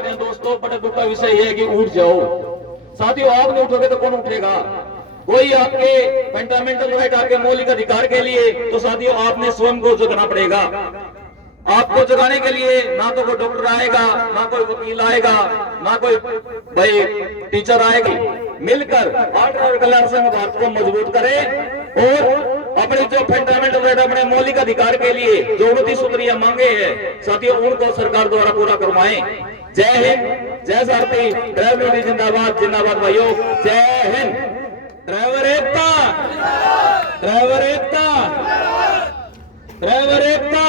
करें दोस्तों, बड़े दुख का विषय है कि उठ जाओ साथियों। आप नहीं उठोगे तो कौन उठेगा? कोई आपके फंडामेंटल राइट, आपके मौलिक अधिकार के लिए तो साथियों आपने स्वयं को जगना पड़ेगा। आपको जगाने के लिए ना तो कोई डॉक्टर आएगा, ना कोई वकील आएगा, ना कोई भाई टीचर आएगी। मिलकर ड्राइवर कल्याण संघ भारत को मजबूत करे और अपने जो फंडामेंटल राइट, अपने मौलिक अधिकार के लिए जो 29 सूत्रीय मांगे हैं साथियों, उनको सरकार द्वारा पूरा करवाएं। जय हिंद, जय सारथी, ड्राइवर यूनिटी जिंदाबाद, जिंदाबाद भाइयों, जय हिंद। ड्राइवर एकता, ड्राइवर एकता, ड्राइवर एकता।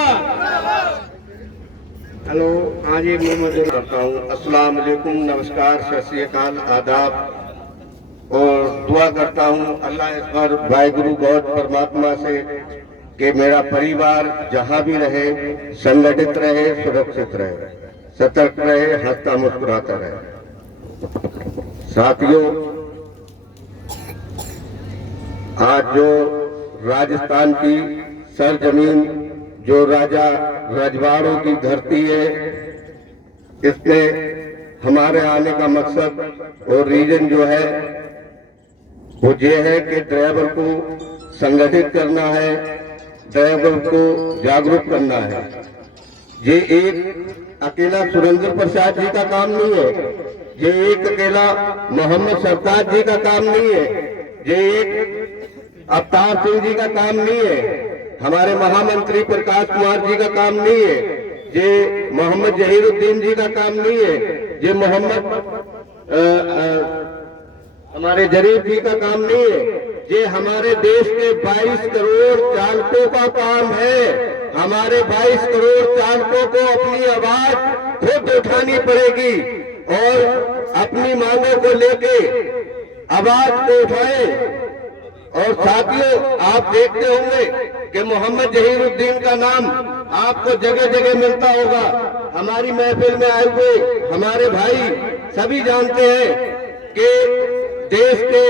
हेलो, हाँ जी, मैं करता हूँ। अस्सलाम वालेकुम, नमस्कार, सत श्री अकाल, आदाब। और दुआ करता हूँ अल्लाह पर, वाहिगुरु गॉड परमात्मा से कि मेरा परिवार जहाँ भी रहे संगठित रहे, सुरक्षित रहे, सतर्क रहे, हंसता मुस्कुराता रहे। साथियों, आज जो राजस्थान की सरजमीन, जो राजा रजवाड़ों की धरती है, इसमें हमारे आने का मकसद और रीजन जो है वो ये है कि ड्राइवर को संगठित करना है, ड्राइवर को जागरूक करना है। ये एक अकेला सुरेंद्र प्रसाद जी का काम नहीं है, ये एक अकेला मोहम्मद सरताज जी का काम नहीं है, ये एक अवतार सिंह जी का काम नहीं है, हमारे महामंत्री प्रकाश कुमार जी का काम नहीं है, ये मोहम्मद जहीरुद्दीन जी का काम नहीं है, ये हमारे जरीफ जी का काम नहीं है, ये हमारे देश के 22 करोड़ चालकों का काम है। हमारे 22 करोड़ चालकों को अपनी आवाज खुद उठानी पड़ेगी और अपनी मांगों को लेके आवाज को उठाएं। और साथियों, आप देखते होंगे कि मोहम्मद जहीरुद्दीन का नाम आपको जगह जगह मिलता होगा। हमारी महफिल में आए हुए हमारे भाई सभी जानते हैं कि देश के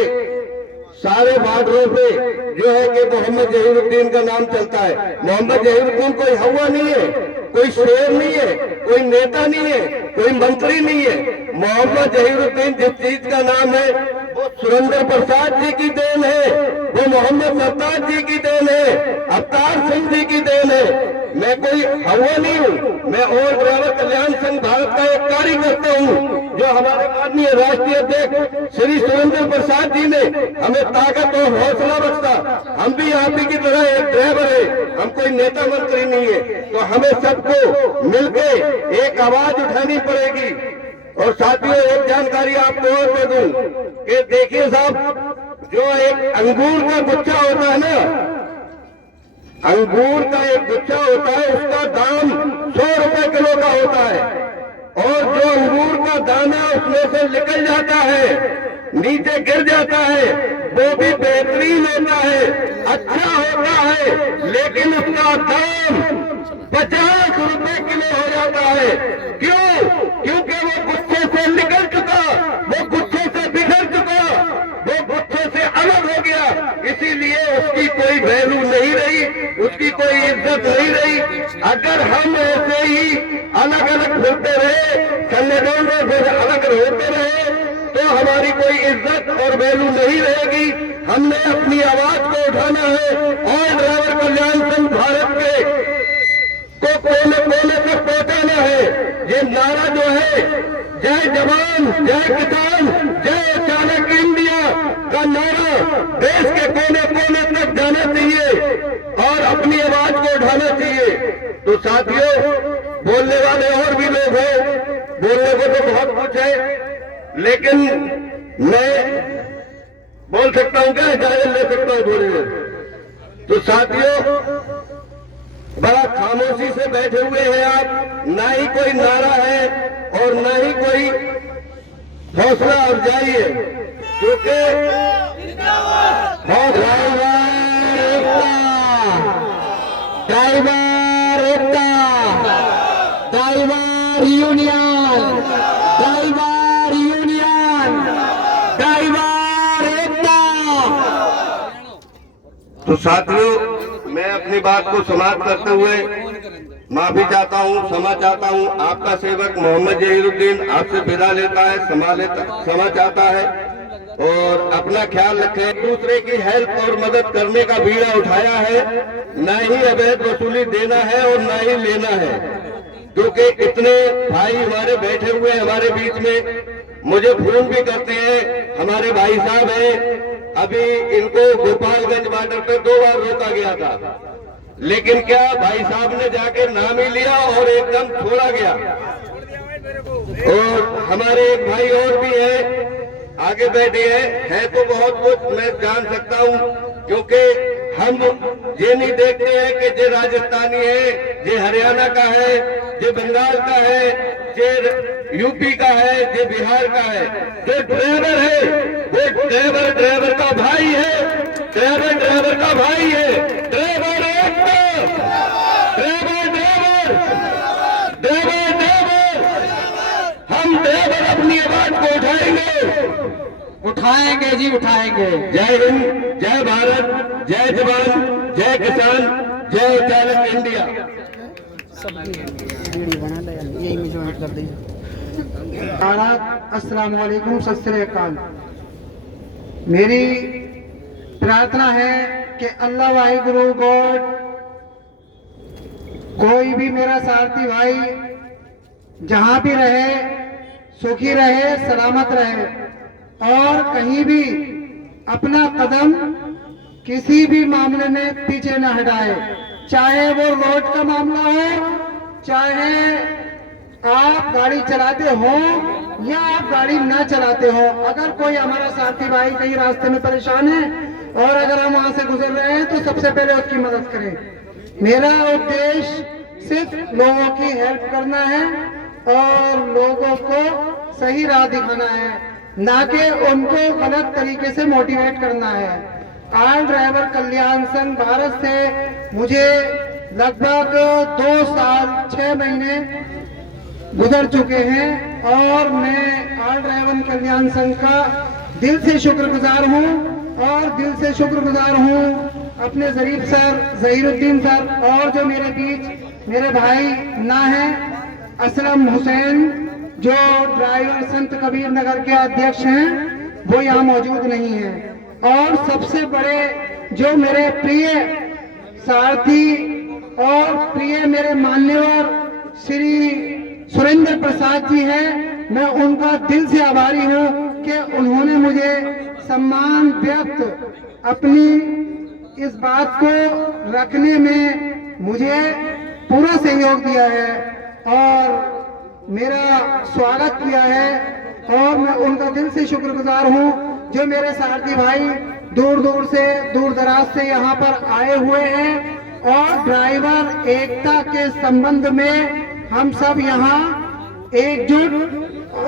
सारे बॉर्डरों पे जो है कि मोहम्मद जहीरुद्दीन का नाम चलता है। मोहम्मद जहीरुद्दीन कोई हवा नहीं है, कोई शेर नहीं है, कोई नेता नहीं है, कोई मंत्री नहीं है। मोहम्मद जहीरुद्दीन जिस चीज का नाम है वो सुरेंद्र प्रसाद जी की देन है, वो मोहम्मद सरताज जी की देन है, अवतार सिंह जी की देन है। मैं कोई हवा नहीं हूँ, मैं ऑल ड्राइवर कल्याण संघ भारत का एक कार्यकर्ता हूँ। जो हमारे माननीय राष्ट्रीय अध्यक्ष श्री सुरेंद्र प्रसाद जी ने हमें ताकत और हौसला बख्शा। हम भी आप ही की तरह एक ड्राइवर है, हम कोई नेता मंत्री नहीं है, तो हमें सबको मिलकर एक आवाज उठानी पड़ेगी। और साथियों, एक जानकारी आपको और दे दूं कि देखिए साहब, जो एक अंगूर का गुच्छा होता है ना, अंगूर का एक गुच्छा होता है, उसका दाम 100 रुपए किलो का होता है। और जो अंगूर का दाना उसमें से निकल जाता है, नीचे गिर जाता है, वो भी बेहतरीन होता है, अच्छा होता है, लेकिन उसका दाम 50 रुपए किलो हो जाता है। क्यों? क्योंकि वो गुच्छे से निकल चुका, वो गुच्छे से बिखर चुका, वो गुच्छे से अलग हो गया, इसीलिए उसकी कोई वैल्यू नहीं रही, उसकी कोई इज्जत नहीं रही। अगर हम ऐसे ही अलग अलग फिरते रहे, संगठनों से अलग होते रहे, तो हमारी कोई इज्जत और वैल्यू नहीं रहेगी। हमने अपनी आवाज को उठाना है और ड्राइवर कल्याण संघ भारत के को कोने कोने तक पहुंचाना है। ये नारा जो है, जय जवान जय किसान जय चाणक्य इंडिया का नारा देश के कोने कोने तक जाना चाहिए और अपनी आवाज को उठाना चाहिए। तो साथियों, बोलने वाले और भी लोग हैं, बोलने को तो बहुत कुछ है, लेकिन मैं बोल सकता हूं क्या, इजाजत ले सकता हूं थोड़ी देर? तो साथियों, बड़ा खामोशी से बैठे हुए हैं आप, ना ही कोई नारा है और ना ही कोई हौसला अफजाई है, क्योंकि ड्राइवर एकता, driver union, driver union, driver एकता। तो साथियों, मैं अपनी बात को समाप्त करते हुए माफी चाहता हूँ, क्षमा चाहता हूँ। आपका सेवक मोहम्मद जहीरुद्दीन आपसे विदा लेता है, क्षमा चाहता है और अपना ख्याल रखें। दूसरे की हेल्प और मदद करने का बीड़ा उठाया है, न ही अवैध वसूली देना है और न ही लेना है, क्योंकि इतने भाई हमारे बैठे हुए हमारे बीच में, मुझे फोन भी करते हैं। हमारे भाई साहब हैं, अभी इनको गोपालगंज बॉर्डर पे 2 बार रोका गया था, लेकिन क्या भाई साहब ने जाके नाम ही लिया और एकदम छोड़ा गया। और हमारे एक भाई और भी है, आगे बैठे हैं तो बहुत कुछ मैं जान सकता हूं, क्योंकि हम ये नहीं देखते हैं कि ये राजस्थानी है, ये हरियाणा का है, ये बंगाल का है, ये यूपी का है, ये बिहार का है। जो ड्राइवर है वो ड्राइवर का भाई है, ड्राइवर का भाई है। ड्राइवर हम ड्राइवर अपनी आवाज को उठाएंगे जी, उठाएंगे। जय हिंद, जय भारत, जय जवान, जय किसान, जय चालक इंडिया। अस्सलाम वालेकुम, सत श्री अकाल। मेरी प्रार्थना है कि अल्लाह वाहिगुरु गॉड, कोई भी मेरा सारथी भाई जहां भी रहे सुखी रहे, सलामत रहे और कहीं भी अपना कदम किसी भी मामले में पीछे न हटाए, चाहे वो रोड का मामला हो, चाहे आप गाड़ी चलाते हो या आप गाड़ी ना चलाते हो। अगर कोई हमारा साथी भाई कहीं रास्ते में परेशान है और अगर हम वहां से गुजर रहे हैं तो सबसे पहले उसकी मदद करें। मेरा उद्देश्य सिर्फ लोगों की हेल्प करना है और लोगों को सही राह दिखाना है, ना कि उनको गलत तरीके से मोटिवेट करना है। ऑल ड्राइवर कल्याण संघ भारत से मुझे लगभग 2 साल 6 महीने गुजर चुके हैं और मैं ऑल ड्राइवर कल्याण संघ का दिल से शुक्रगुजार हूं और दिल से शुक्रगुजार हूं अपने जरीफ सर, जहीरुद्दीन सर और जो मेरे बीच मेरे भाई ना है असलम हुसैन, जो ड्राइवर संत कबीर नगर के अध्यक्ष हैं, वो यहाँ मौजूद नहीं है। और सबसे बड़े जो मेरे प्रिय सारथी और प्रिय मेरे मान्यवर श्री सुरेंद्र प्रसाद जी हैं, मैं उनका दिल से आभारी हूं कि उन्होंने मुझे सम्मान व्यक्त अपनी इस बात को रखने में मुझे पूरा सहयोग दिया है और मेरा स्वागत किया है और मैं उनका दिल से शुक्रगुजार हूं। जो मेरे सारथी भाई दूर दूर से, दूर दराज से यहाँ पर आए हुए हैं और ड्राइवर एकता के संबंध में हम सब यहाँ एकजुट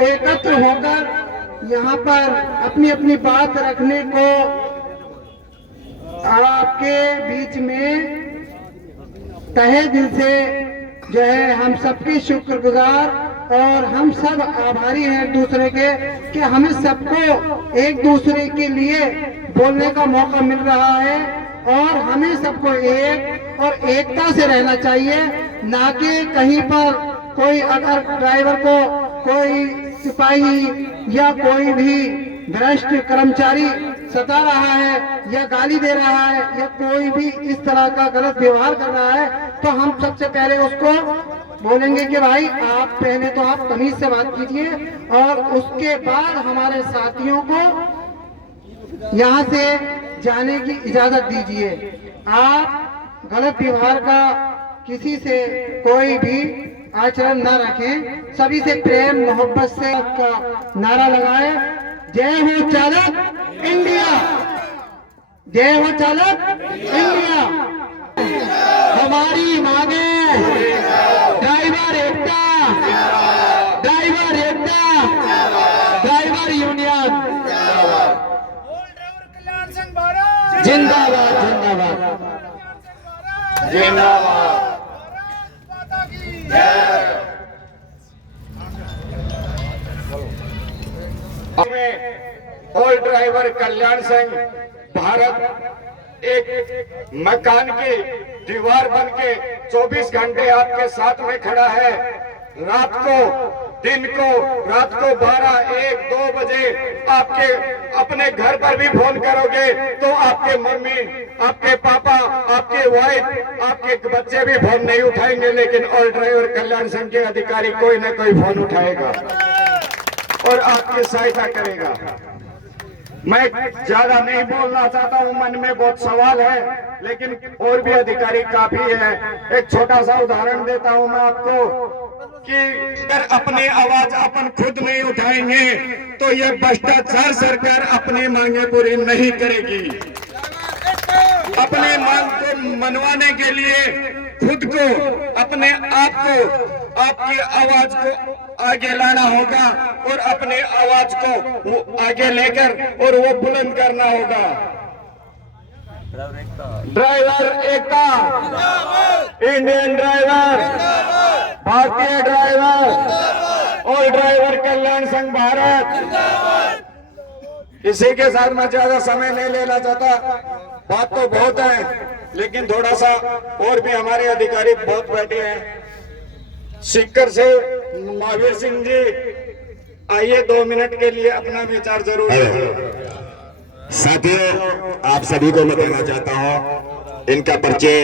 एकत्र होकर यहाँ पर अपनी अपनी बात रखने को आपके बीच में तहे दिल से जो है हम सबके शुक्रगुजार और हम सब आभारी हैं एक दूसरे के कि हमें सबको एक दूसरे के लिए बोलने का मौका मिल रहा है और हमें सबको एक और एकता से रहना चाहिए, ना कि कहीं पर कोई अगर ड्राइवर को कोई सिपाही या कोई भी भ्रष्ट कर्मचारी सता रहा है या गाली दे रहा है या कोई भी इस तरह का गलत व्यवहार कर रहा है तो हम सबसे पहले उसको बोलेंगे कि भाई आप पहले तो आप तमीज से बात कीजिए और उसके बाद हमारे साथियों को यहाँ से जाने की इजाजत दीजिए। आप गलत व्यवहार का किसी से कोई भी आचरण न रखें, सभी से प्रेम मोहब्बत से का नारा लगाए। जय हो चालक इंडिया, जय हो चालक इंडिया। हमारी मांगे ड्राइवर एकता, ड्राइवर एकता, ड्राइवर यूनियन जिंदाबाद, जिंदाबाद, जिंदाबाद। ऑल ड्राइवर कल्याण संघ भारत एक मकान की दीवार बन के 24 घंटे आपके साथ में खड़ा है। रात को, दिन को, रात को 12, 1, 2 बजे आपके अपने घर पर भी फोन करोगे तो आपके मम्मी, आपके पापा, आपके वाइफ, आपके बच्चे भी फोन नहीं उठाएंगे, लेकिन ऑल ड्राइवर कल्याण संघ के अधिकारी कोई ना कोई फोन उठाएगा और आपकी सहायता करेगा। मैं ज्यादा नहीं बोलना चाहता हूं, मन में बहुत सवाल है, लेकिन और भी अधिकारी काफी है। एक छोटा सा उदाहरण देता हूं मैं आपको कि अगर अपनी आवाज अपन खुद नहीं उठाएंगे तो ये भ्रष्टाचार सरकार अपनी मांगे पूरी नहीं करेगी। अपनी मांग को मनवाने के लिए खुद को, अपने आप को, आपकी आवाज को आगे लाना होगा और अपने आवाज को वो आगे लेकर और वो बुलंद करना होगा। ड्राइवर एकता, इंडियन ड्राइवर, भारतीय ड्राइवर और ड्राइवर कल्याण संघ भारत। इसी के साथ मैं ज्यादा समय नहीं लेना चाहता, बात तो बहुत है, लेकिन थोड़ा सा और भी हमारे अधिकारी बहुत बैठे हैं। सीकर से महावीर सिंह जी, आइए 2 मिनट के लिए अपना विचार जरूर। साथियों, आप सभी को मैं देना चाहता हूं इनका परिचय।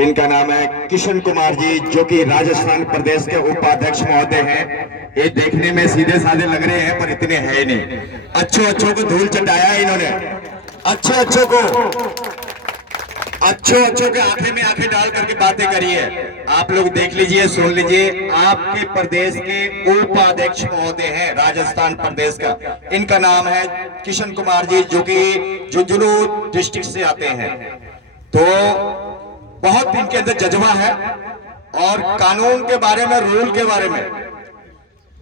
इनका नाम है किशन कुमार जी, जो कि राजस्थान प्रदेश के उपाध्यक्ष महोदय हैं। ये देखने में सीधे साधे लग रहे हैं पर इतने हैं नहीं। अच्छों को धूल चटाया है इन्होंने, अच्छों के आंखें में आंखें डाल करके बातें करी है। आप लोग देख लीजिए, सुन लीजिए, आपके प्रदेश के उपाध्यक्ष महोदय हैं राजस्थान प्रदेश का। इनका नाम है किशन कुमार जी, जो कि झुंझुनू डिस्ट्रिक्ट से आते हैं। तो बहुत इनके अंदर जज्बा है और कानून के बारे में, रूल के बारे में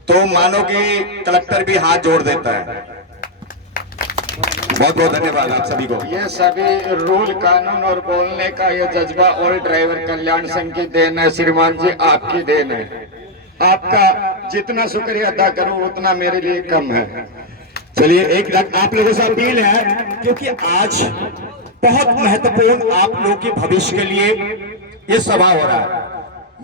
तो मानो कि कलेक्टर भी हाथ जोड़ देता है। बहुत बहुत धन्यवाद आप सभी को। ये सभी रूल, कानून और बोलने का ये जज्बा और ड्राइवर कल्याण संघ की देन है। श्रीमान जी, आपकी देन है। आपका जितना शुक्रिया अदा करूं उतना मेरे लिए कम है। चलिए, एक आप लोगों से अपील है, क्योंकि आज बहुत महत्वपूर्ण आप लोगों के भविष्य के लिए ये सभा हो रहा है।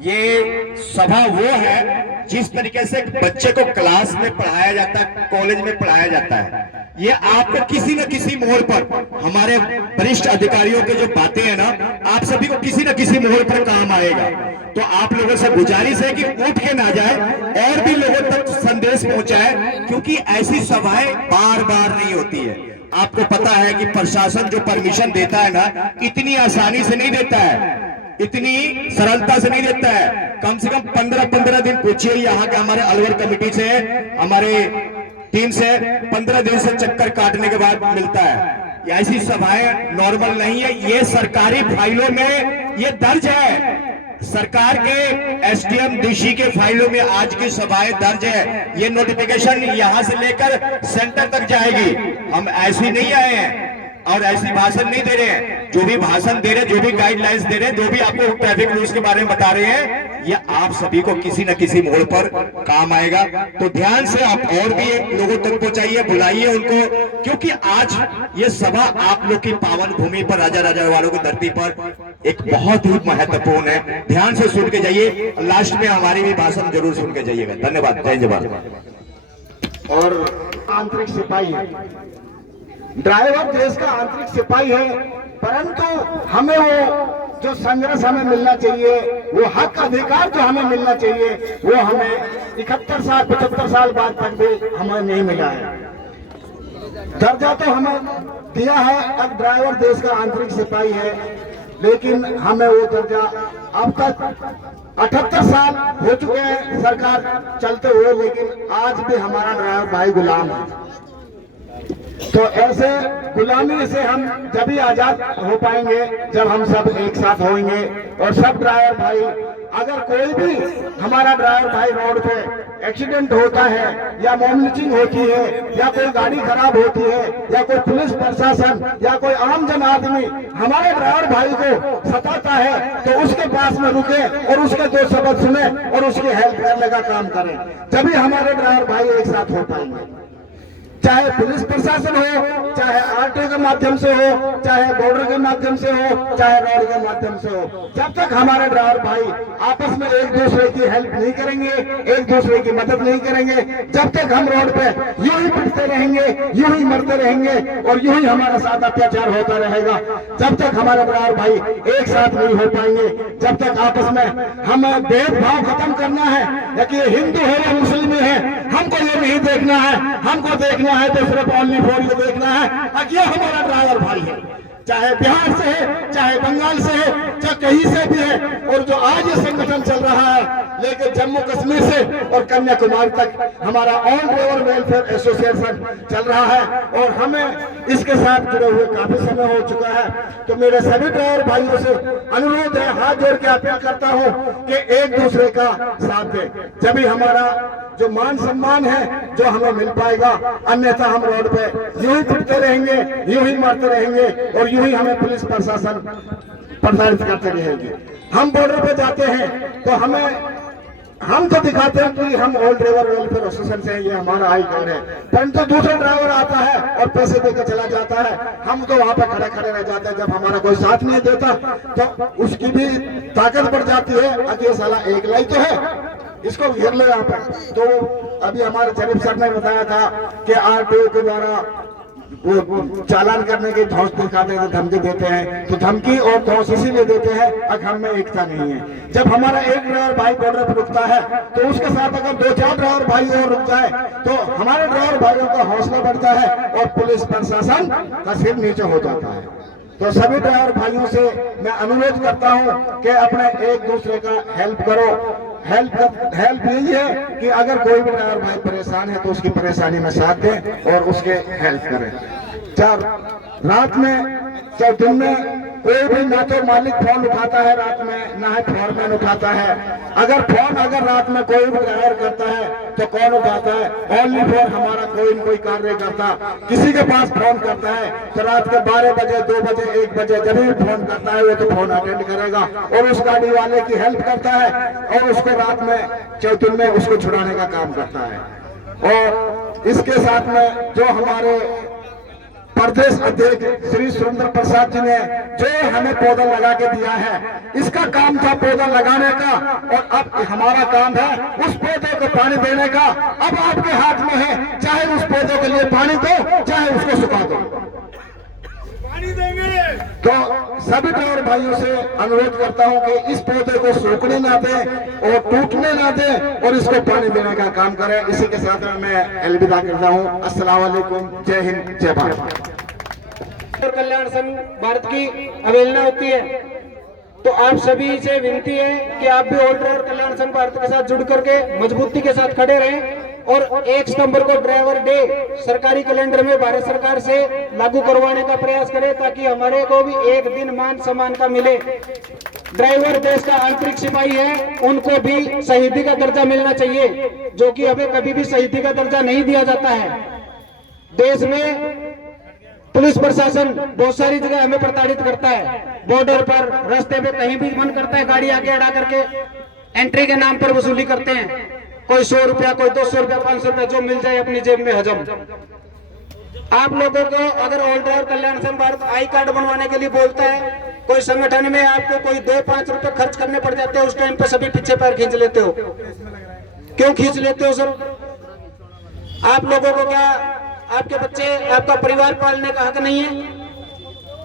ये सभा वो है जिस तरीके से बच्चे को क्लास में पढ़ाया जाता है, कॉलेज में पढ़ाया जाता है, ये आपको किसी न किसी मोड़ पर, हमारे वरिष्ठ अधिकारियों के जो बातें हैं ना, आप सभी को किसी न किसी मोड़ पर काम आएगा। तो आप लोगों से गुजारिश है कि उठ के ना जाए और भी लोगों तक संदेश पहुंचाए, क्योंकि ऐसी सभाएं बार बार नहीं होती है। आपको पता है कि प्रशासन जो परमिशन देता है ना, इतनी आसानी से नहीं देता है, इतनी सरलता से नहीं देता है। कम से कम 15 दिन पूछिए यहाँ के हमारे अलवर कमेटी से, हमारे टीम से 15 दिन से चक्कर काटने के बाद मिलता है। ऐसी सभाएं नॉर्मल नहीं है, ये सरकारी फाइलों में ये दर्ज है। सरकार के एसडीएम डीसी के फाइलों में आज की सभाएं दर्ज है। ये नोटिफिकेशन यहां से लेकर सेंटर तक जाएगी। हम ऐसे नहीं आए हैं और ऐसी भाषण नहीं दे रहे हैं। जो भी भाषण दे रहे हैं, जो भी गाइडलाइंस दे रहे हैं, जो भी आपको ट्रैफिक रूल्स के बारे में बता रहे हैं, ये आप सभी को किसी न किसी मोड़ पर काम आएगा। तो ध्यान से आप और भी लोगों तक पहुंचाइए, बुलाइए उनको, क्योंकि आज ये सभा आप लोग की पावन भूमि पर, राजा राजावाड़ों की धरती पर एक बहुत ही महत्वपूर्ण है। ध्यान से सुन के जाइए, लास्ट में हमारी भी भाषण जरूर सुन के जाइएगा। धन्यवाद, जय जवान। और आंतरिक सिपाही है, ड्राइवर देश का आंतरिक सिपाही है, परंतु हमें वो जो संघर्ष हमें मिलना चाहिए, वो हक अधिकार जो हमें मिलना चाहिए, वो हमें 71 साल 75 साल बाद तक भी हमें नहीं मिला है। दर्जा तो हमें दिया है, अब ड्राइवर देश का आंतरिक सिपाही है, लेकिन हमें वो दर्जा अब तक 78 साल हो चुके हैं सरकार चलते हुए, लेकिन आज भी हमारा ड्राइवर भाई गुलाम है। तो ऐसे गुलामी से हम जब ही आजाद हो पाएंगे जब हम सब एक साथ होंगे। और सब ड्राइवर भाई, अगर कोई भी हमारा ड्राइवर भाई रोड पे एक्सीडेंट होता है या मॉर्निंग होती है या कोई गाड़ी खराब होती है या कोई पुलिस प्रशासन या कोई आम जन आदमी हमारे ड्राइवर भाई को सताता है, तो उसके पास में रुके और उसके 2 शब्द सुने और उसकी हेल्प करने का काम करें, तभी हमारे ड्राइवर भाई एक साथ हो पाएंगे। चाहे पुलिस प्रशासन हो, चाहे आरटीओ के माध्यम से हो, चाहे बॉर्डर के माध्यम से हो, चाहे रोड के माध्यम से हो, जब तक हमारे ड्राइवर भाई आपस में एक दूसरे की हेल्प नहीं करेंगे, एक दूसरे की मदद नहीं करेंगे, जब तक हम रोड पे यूं ही पिटते रहेंगे, यूं ही मरते रहेंगे और यूं ही हमारे साथ अत्याचार होता रहेगा, जब तक हमारे ड्राइवर भाई एक साथ नहीं हो पाएंगे, जब तक आपस में हमें भेदभाव खत्म करना है, देखिए हिंदू है या मुस्लिम है, हमको ये नहीं देखना है, हमको देखना है तो सिर्फ ओनली फॉर ये देखना है कि ये हमारा ड्राइवर भाई है, चाहे बिहार से है, चाहे बंगाल से है, चाहे कहीं से भी है। और जो आज ये संगठन चल रहा है लेकिन जम्मू कश्मीर से और कन्याकुमारी तक हमारा ऑल ड्राइवर वेलफेयर एसोसिएशन चल रहा है और हमें इसके साथ जुड़े हुए काफी समय हो चुका है। तो मेरे सभी ड्राइवर भाइयों से अनुरोध है, हाथ जोड़ के अपील करता हूँ कि एक दूसरे का साथ दें, जब हमारा जो मान सम्मान है जो हमें मिल पाएगा, अन्यथा हम रोड पे यूं ही पिटते रहेंगे, यूं ही मारते रहेंगे और यूं ही हमें पुलिस प्रशासन प्रताड़ित करते रहेंगे। हम बॉर्डर पे जाते हैं तो हम तो दिखाते हैं कि हम ऑल ड्राइवर वेलफेयर एसोसिएशन से हैं, ये हमारा आई कार्ड है, परंतु दूसरा ड्राइवर आता है और पैसे देकर चला जाता है, हम तो वहां पे खड़े खड़े रह जाते हैं। जब हमारा कोई साथ नहीं देता तो उसकी भी ताकत बढ़ जाती है, अरे साला एक लाई तो है, इसको घेर लो यहाँ पर। तो अभी हमारे शरीफ सर ने बताया था कि आरटीओ के द्वारा वो चालान करने की धौंस दिखाते हैं, धमकी देते हैं, तो धमकी और धौंस इसीलिए देते हैं अगर हम में एकता नहीं है। जब हमारा एक ड्राइवर भाई बॉर्डर पर रुकता है तो उसके साथ अगर 2-4 ड्राइवर भाई और रुक जाए तो हमारे ड्राइवर भाइयों का हौसला बढ़ता है और पुलिस प्रशासन का सिर नीचे हो जाता है। तो सभी ड्राइवर भाइयों से मैं अनुरोध करता हूं कि अपने एक दूसरे का हेल्प करो। हेल्प यही है कि अगर कोई भी ड्राइवर भाई परेशान है तो उसकी परेशानी में साथ दें और उसके हेल्प करें। चाहे रात में चाहे दिन में, कोई भी ना तो मालिक फोन उठाता है रात में, ना है फोरमैन उठाता है। अगर रात में कोई भी ड्राइवर करता है तो कौन उठाता है? ओनली फोन हमारा कोई कार्य करता, किसी के पास फोन करता है तो रात के 12 बजे, 2 बजे, 1 बजे जब भी फोन करता है वो तो फोन अटेंड करेगा और उस गाड़ी वाले की हेल्प करता है और उसको रात में चौथुन में उसको छुड़ाने का काम करता है। और इसके साथ में जो हमारे प्रदेश अध्यक्ष श्री सुरेंद्र प्रसाद जी ने जो हमें पौधा लगा के दिया है, इसका काम था पौधा लगाने का और अब हमारा काम है उस पौधे को पानी देने का। अब आपके हाथ में है, चाहे उस पौधे के लिए पानी दो, चाहे उसको सुखा दो, पानी देंगे। तो सभी ड्राइवर भाइयों से अनुरोध करता हूं कि इस पौधे को सूखने ना दें और टूटने ना दें और इसको पानी देने का काम करें। इसी के साथ में मैं अलविदा करता हूं। अस्सलाम वालेकुम, जय हिंद, जय भारत। कल्याण संघ भारत की अवहेलना होती है तो आप सभी से विनती है कि आप भी ऑल ड्राइवर कल्याण संघ भारत के साथ जुड़ करके मजबूती के साथ खड़े रहें और 1 सितंबर को ड्राइवर डे सरकारी कैलेंडर में भारत सरकार से लागू करवाने का प्रयास करें ताकि हमारे को भी एक दिन मान सम्मान का मिले। ड्राइवर देश का आंतरिक सिपाही है, उनको भी शहीदी का दर्जा मिलना चाहिए, जो कि हमें कभी भी शहीदी का दर्जा नहीं दिया जाता है। देश में पुलिस प्रशासन बहुत सारी जगह हमें प्रताड़ित करता है, बॉर्डर पर, रास्ते पे कहीं भी मन करता है गाड़ी आगे अड़ा करके एंट्री के नाम पर वसूली करते हैं। कोई 100 रुपया, कोई 200 रुपया, 500 रुपया, जो मिल जाए अपनी जेब में हजम। आप लोगों को अगर ऑल ड्राइवर कल्याण संघ भारत आई कार्ड बनवाने के लिए बोलता है, कोई संगठन में आपको कोई 2-5 रुपए खर्च करने पड़ जाते हैं, उस टाइम पे सभी पीछे पैर खींच लेते हो। क्यों खींच लेते हो सर? आप लोगों को क्या आपके बच्चे, आपका परिवार पालने का हक नहीं है?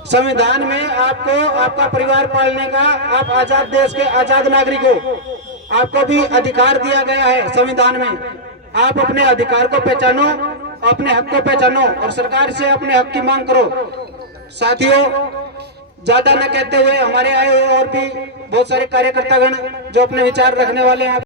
संविधान में आपको आपका परिवार पालने का, आप आजाद देश के आजाद नागरिक हो, आपको भी अधिकार दिया गया है संविधान में। आप अपने अधिकार को पहचानो, अपने हक को पहचानो और सरकार से अपने हक की मांग करो। साथियों, ज्यादा न कहते हुए हमारे आए हुए और भी बहुत सारे कार्यकर्तागण जो अपने विचार रखने वाले हैं